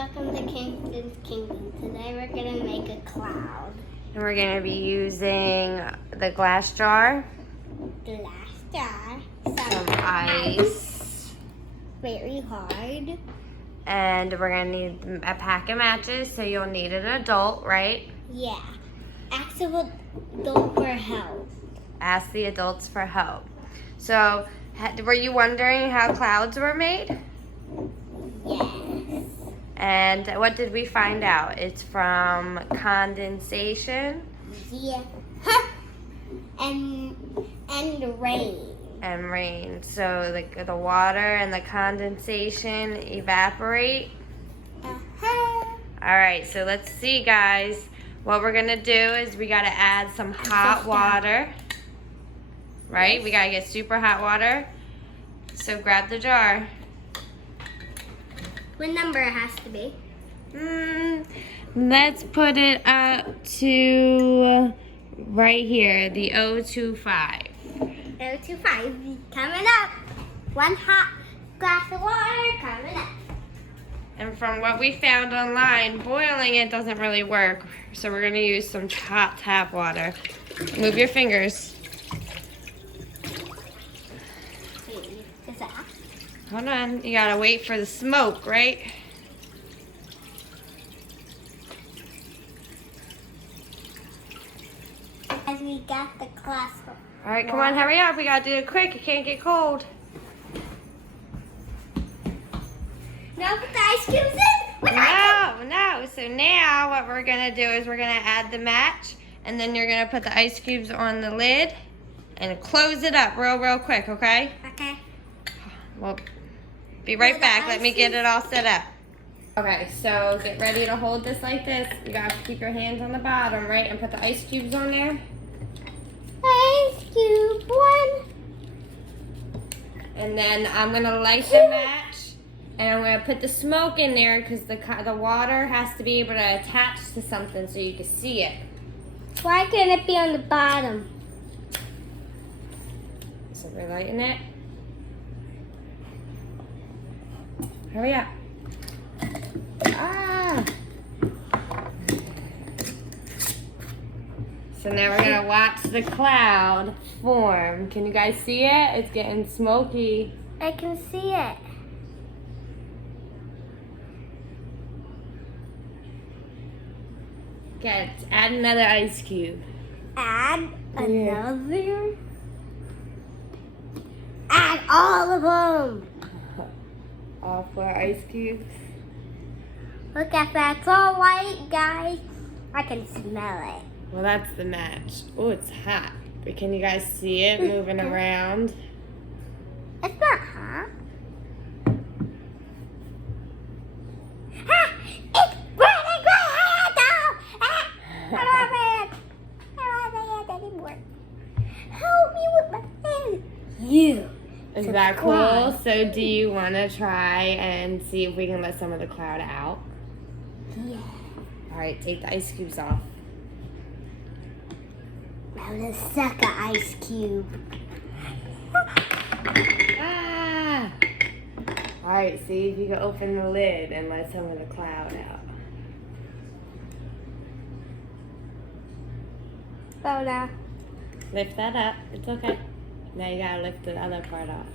welcome to Kingston's Kingdom. Today we're gonna make a cloud. And we're gonna be using the glass jar, Glass jar, some ice, very hard, and we're gonna need a pack of matches, so you'll need an adult, right? yeah. Ask the adult for help. Ask the adults for help. So, were you wondering how clouds were made? Yes. And what did we find out? It's from condensation. Yeah. and rain. And rain. So the water and the condensation evaporate. Uh-huh. All right, so let's see, guys. What we're gonna do is we gotta add some hot water. Right? Yes. We gotta get super hot water. So grab the jar. What number it has to be? Let's put it up to right here, the 025. 025 coming up. One hot glass of water coming up. And from what we found online, boiling it doesn't really work. So we're gonna use some hot tap water. Move your fingers. Is that? Hold on, you gotta wait for the smoke, right? As we got the glass. All right, come on, hurry up. We gotta do it quick. It can't get cold. Now put the ice cubes in. No. So now what we're gonna do is we're gonna add the match, and then you're gonna put the ice cubes on the lid and close it up real quick, okay? Okay. Well, be right the back. Let me ice get it all set up. Okay, so get ready to hold this like this. You gotta keep your hands on the bottom, right? And put the ice cubes on there. Ice cube one. And then I'm gonna light the match, and I'm gonna put the smoke in there because the water has to be able to attach to something so you can see it. Why couldn't it be on the bottom? So we're lighting it. Hurry up. Ah! So now we're gonna watch the cloud form. Can you guys see it? It's getting smoky. I can see it. Okay, add another ice cube. Add another. Add all of them. All 4 ice cubes. Look at that. It's all white, guys. I can smell it. Well, that's the match. Oh, it's hot. But can you guys see it moving around? It's not hot. Ah, it's burning my hand off. Ah, I don't have my hand. I don't have my hand anymore. Help me with my hand. You. Is that cool? So do you want to try and see if we can let some of the cloud out? Yeah. All right, take the ice cubes off. Now let's suck an ice cube. Ah! All right, see if you can open the lid and let some of the cloud out. Oh no. Lift that up. It's okay. Now you gotta lift the other part off.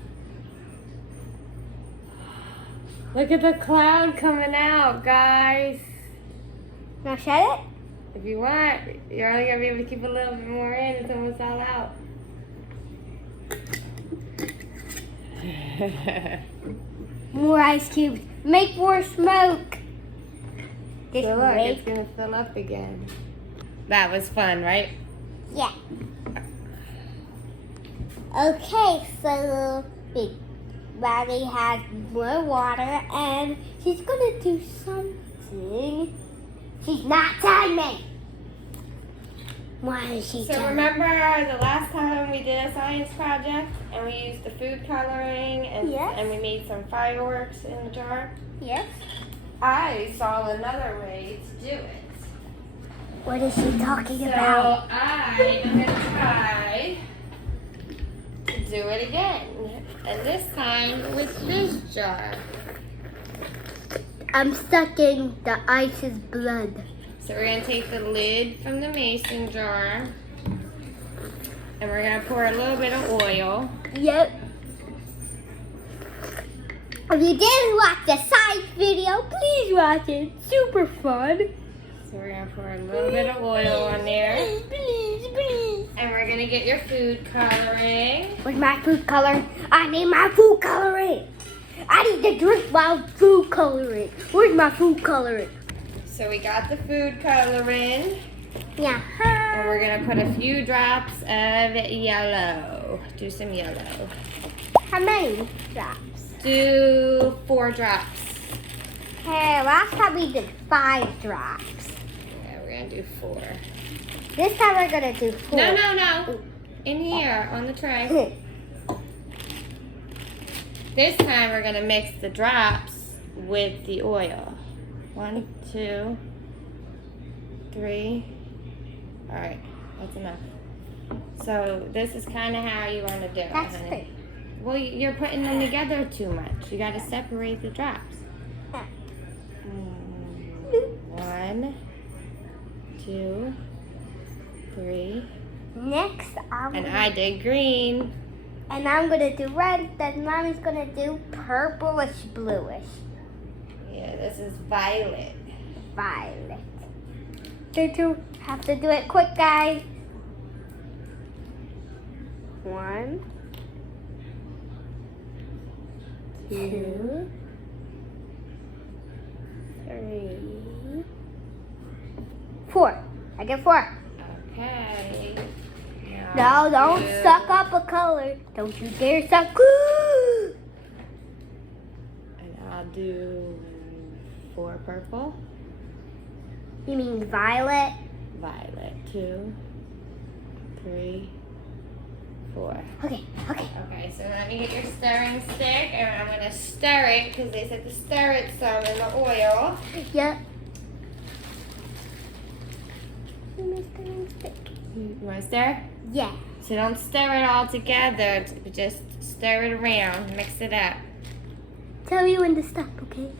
Look at the cloud coming out, guys. Now shut it. If you want, you're only gonna be able to keep a little bit more in. It's almost all out. More ice cubes. Make more smoke. Just So look, make. it's gonna fill up again. That was fun, right? Yeah. Okay, so Big Daddy has more water and she's gonna do something. She's not telling me. Why is she So telling me? remember the last time we did a science project and we used the food coloring and, Yes. and we made some fireworks in the jar? Yes. I saw another way to do it. What is she talking So about? I am going to try to do it again. And this time with this jar. I'm sucking the ice's blood. So we're gonna take the lid from the mason jar and we're gonna pour a little bit of oil. Yep. If you didn't watch the side video, please watch it. Super fun. So we're gonna pour a little bit of oil on there. Please, please. And we're gonna get your food coloring. Where's my food color? I need my food coloring. I need to drink my food coloring. Where's my food coloring? So we got the food coloring. Yeah. And we're gonna put a few drops of yellow. Do some yellow. How many drops? Do 4 drops. Hey, last time we did 5 drops. Yeah, we're gonna do 4. This time we're gonna do 4. No. In here, on the tray. This time we're gonna mix the drops with the oil. 1, 2, 3. All right, that's enough. So this is kind of how you want to do it, That's honey. good. Well, you're putting them together too much. You got to separate the drops. 1, 2, 3. Next, And I did green. And I'm gonna do red. Then Mommy's gonna do purplish bluish. Yeah, this is violet. Violet. You have to do it quick, guys. 1, 2, 3, 4. I get 4. Okay. No, don't do- suck up a color. Don't you dare suck. And I'll do 4 purple. You mean violet? Violet. 2, 3, 4. Okay. Okay, so let me get your stirring stick and I'm gonna stir it because they said to stir it some in the oil. Yep. You wanna stir? Yeah. So don't stir it all together, just stir it around, mix it up. Tell me when to stop, okay?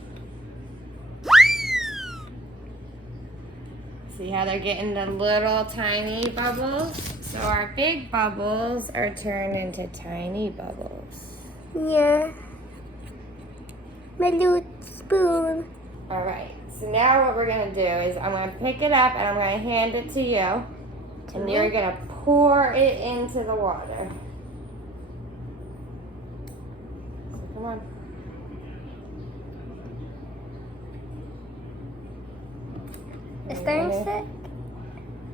See how they're getting the little tiny bubbles? So our big bubbles are turned into tiny bubbles. Yeah. My little spoon. All right, so now what we're gonna do is I'm gonna pick it up and I'm gonna hand it to you. And you're gonna pour it into the water. So come on. The stirring stick?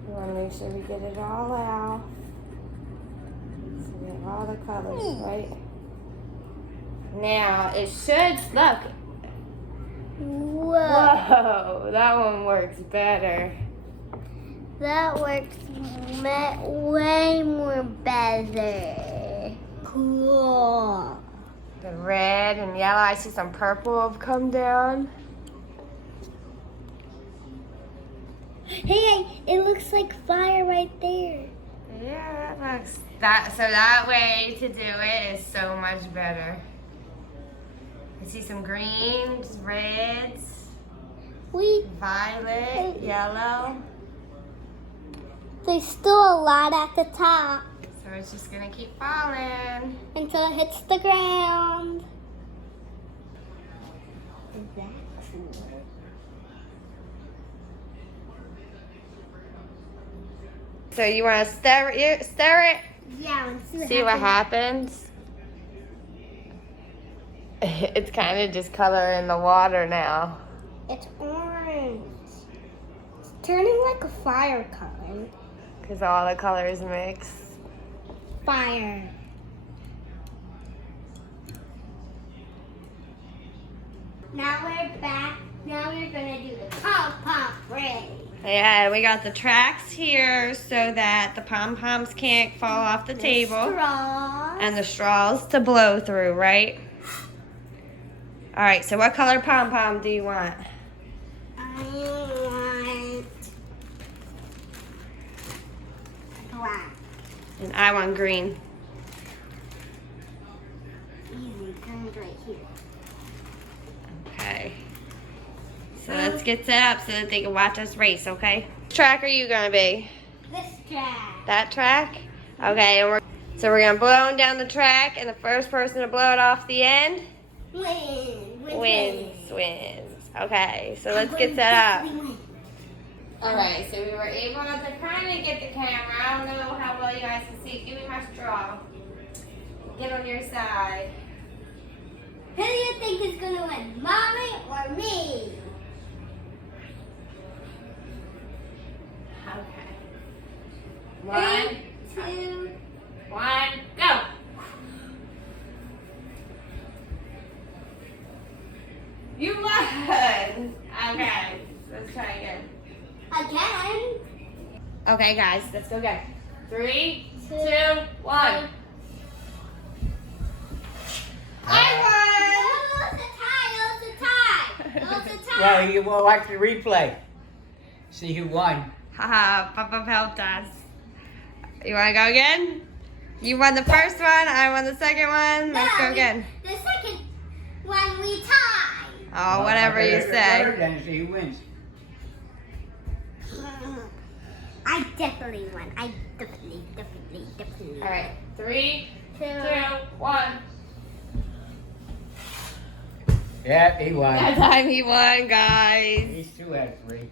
We wanna make sure we get it all out. So we have all the colors, right? Now it should, look. Whoa. Whoa, that one works better. That works way more better. Cool. The red and yellow, I see some purple have come down. Hey, it looks like fire right there. Yeah, that looks, so that way to do it is so much better. I see some greens, reds, violet, yellow. There's still a lot at the top So it's just gonna keep falling. until it hits the ground. Is that cool? So you wanna stir it? Yeah, let's See what happens? It's kind of just color in the water now. It's orange. It's turning like a fire color. Because all the colors mix. Fire. Now we're back. Now we're gonna do the pom-pom parade. Yeah, we got the tracks here so that the pom-poms can't fall off the table. Straws. And the straws to blow through, right? All right, so what color pom-pom do you want? I want black. And I want green. Easy, green's right here. Okay. So let's get set up so that they can watch us race, okay? Which track are you gonna be? This track. That track? Okay, and so we're gonna blow them down the track, and the first person to blow it off the end wins. Okay, so let's get set up. Alright, so we were able to kind of get the camera. I don't know how well you guys can see. Give me my straw. Get on your side. Who do you think is gonna win, Mommy or me? Okay. 3, 2, 1, go! You won! Okay, let's try again. again. Okay, guys, let's go again. 3, 2, 1. Well, you will watch the replay. See who won. Haha, Papa helped us. You want to go again? You won the first one, I won the second one. Let's go again. The second one we tie. Oh, whatever you say. Then see who wins. I definitely won. I definitely. All right, 3, 2, 2. 1. Yeah, he won. That time he won, guys. He's 2 out of 3.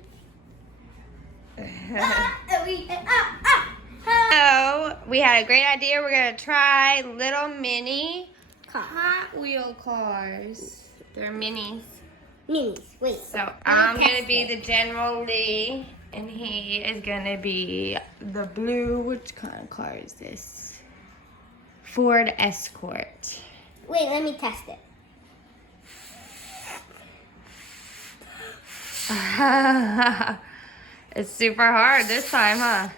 So, we had a great idea. We're going to try little mini Hot Wheel cars. They're minis. Minis. Wait. So, I'm going to be the General Lee, and he is going to be the blue. Which kind of car is this? Ford Escort. Wait, let me test it. It's super hard this time, huh?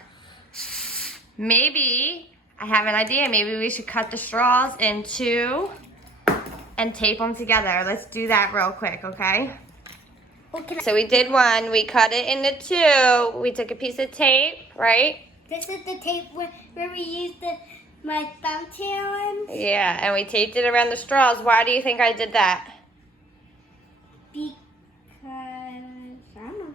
Maybe, I have an idea. Maybe we should cut the straws in 2 and tape them together. Let's do that real quick, okay? So we did 1. We cut it into 2. We took a piece of tape, right? This is the tape where we used my thumb challenge. Yeah, and we taped it around the straws. Why do you think I did that? Because, I don't know.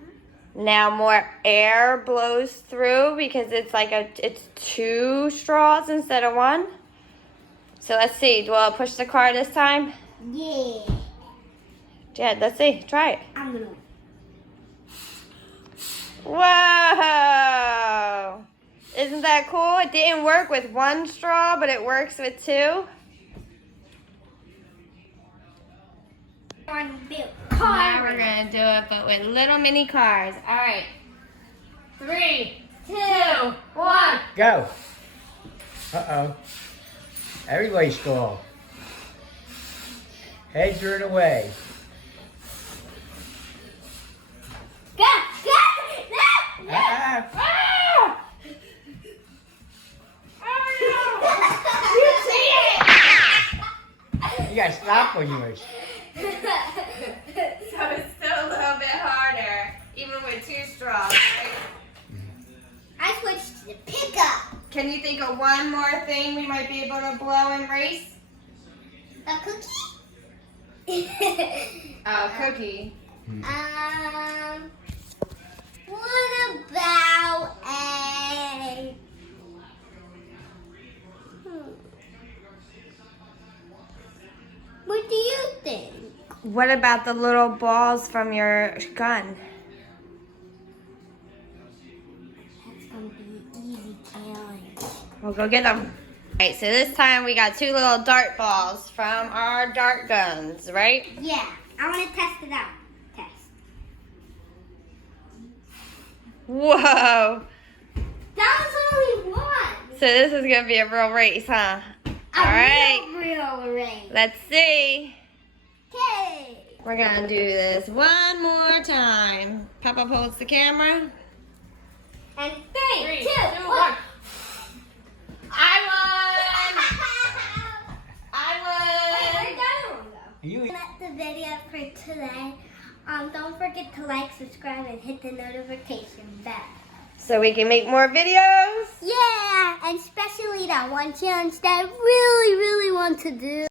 Now more air blows through because it's it's 2 straws instead of 1. So let's see. Will it push the car this time? Yeah. Jed, let's see. Try it. I'm gonna. Whoa! Isn't that cool? It didn't work with 1 straw, but it works with 2. Now we're gonna do it, but with little mini cars. All right. 3, 2, 1. Go. Uh-oh. Everybody's stalled. Heads are in the way. Go! Uh-uh. You see You got to stop on yours. it? So it's still a little bit harder, even with 2 straws. Right? I switched to the pickup. Can you think of one more thing we might be able to blow and race? A cookie? Oh, cookie. What about a... What do you think? What about the little balls from your gun? That's gonna be an easy challenge. We'll go get them. Alright, so this time we got 2 little dart balls from our dart guns, right? Yeah, I want to test it out. Test. Whoa! That was only one. So this is gonna be a real race, huh? Alright, Real race. let's see. Okay. We're gonna do this one more time. Papa holds the camera. And 3, 2, 1. I Wait, won! You that's the video for today. Don't forget to like, subscribe, and hit the notification bell. So we can make more videos? Yeah, and especially that one challenge that I really want to do.